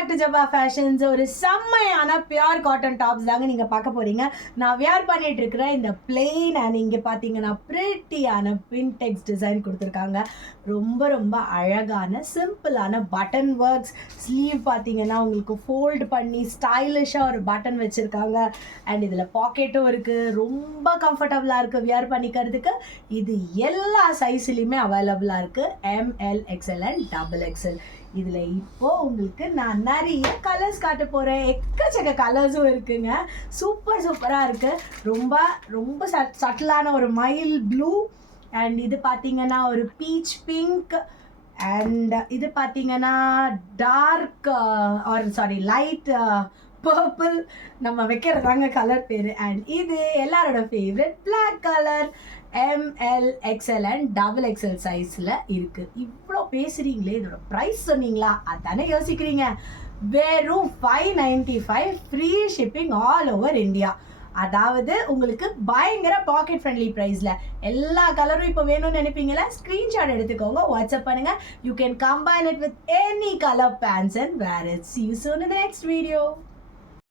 Back to Jaba fashions. ஒரு செம்மையான pure cotton tops தாங்க நீங்கள் பார்க்க போகிறீங்க. நான் வியர் பண்ணிட்டு இருக்கிற இந்த பிளெயின் அண்ட் இங்கே பார்த்தீங்கன்னா பிரிட்டியான பின்டெக்ஸ் டிசைன் கொடுத்துருக்காங்க. ரொம்ப ரொம்ப அழகான சிம்பிளான பட்டன் ஒர்க்ஸ். ஸ்லீவ் பார்த்தீங்கன்னா உங்களுக்கு ஃபோல்டு பண்ணி ஸ்டைலிஷாக ஒரு பட்டன் வச்சுருக்காங்க. அண்ட் இதில் பாக்கெட்டும் இருக்குது. ரொம்ப கம்ஃபர்டபுளாக இருக்குது வியர் பண்ணிக்கிறதுக்கு. இது எல்லா சைஸ்லையுமே அவைலபிளாக இருக்குது. ML, XL and XXL. இதில் இப்போது உங்களுக்கு நான் நிறைய கலர்ஸ் காட்ட போகிறேன். எக்கச்சக்க கலர்ஸும் இருக்குங்க. சூப்பராக இருக்குது. ரொம்ப ரொம்ப சட்டிலான ஒரு மைல் ப்ளூ அண்ட் இது பார்த்தீங்கன்னா ஒரு பீச் பிங்க் அண்ட் இது பார்த்தீங்கன்னா டார்க் லைட் பர்பிள். நம்ம வைக்கிறதாங்க கலர் பேர். அண்ட் இது எல்லாரோட favourite black colour. ML, XL and XXL சைஸில் இருக்குது. இவ்வளோ பேசுகிறீங்களே, இதோட ப்ரைஸ் சொன்னீங்களா? அதானே யோசிக்கிறீங்க. வெறும் 595 free shipping all over India. அதாவது உங்களுக்கு பயங்கர பாக்கெட் ஃப்ரெண்ட்லி ப்ரைஸில் எல்லா கலரும் இப்போ வேணும்னு நினைப்பீங்களா? ஸ்க்ரீன்ஷாட் எடுத்துக்கோங்க, வாட்ஸ்அப் பண்ணுங்கள். You can combine it with any colour pants and wear it. See you soon in the next video.